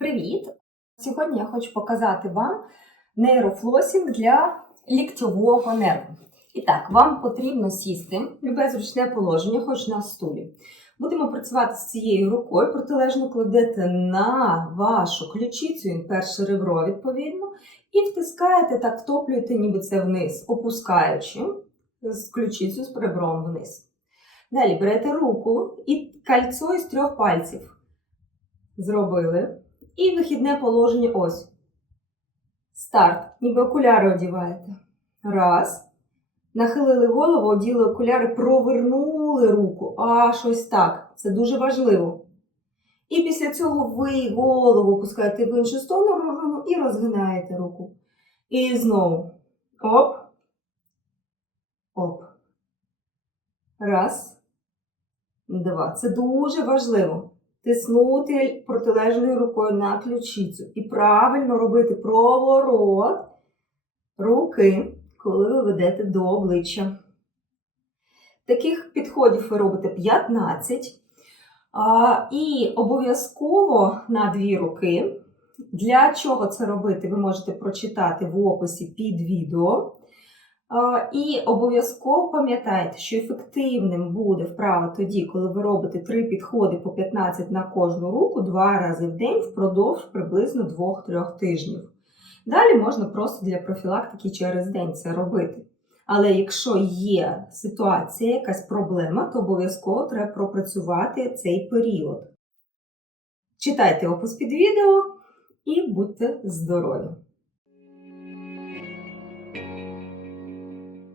Привіт! Сьогодні я хочу показати вам нейрофлосінг для ліктьового нерву. І так, вам потрібно сісти, любе зручне положення, хоч на стулі. Будемо працювати з цією рукою, протилежно кладете на вашу ключицю, перше ребро, відповідно, і втискаєте так, втоплюєте ніби це вниз, опускаючи з ключицю з ребром вниз. Далі берете руку і кольцо із трьох пальців. Зробили. І вихідне положення ось. Старт. Ніби окуляри одіваєте. Раз. Нахилили голову, оділи окуляри, провернули руку. Аж ось так. Це дуже важливо. І після цього ви голову опускаєте в іншу сторону і розгинаєте руку. І знову. Оп. Оп. Раз. Два. Це дуже важливо. Тиснути протилежною рукою на ключицю. І правильно робити проворот руки, коли ви ведете до обличчя. Таких підходів ви робите 15. А, і обов'язково на дві руки. Для чого це робити, ви можете прочитати в описі під відео. І обов'язково пам'ятайте, що ефективним буде вправа тоді, коли ви робите три підходи по 15 на кожну руку два рази в день впродовж приблизно 2-3 тижнів. Далі можна просто для профілактики через день це робити. Але якщо є ситуація, якась проблема, то обов'язково треба пропрацювати цей період. Читайте опис під відео і будьте здорові!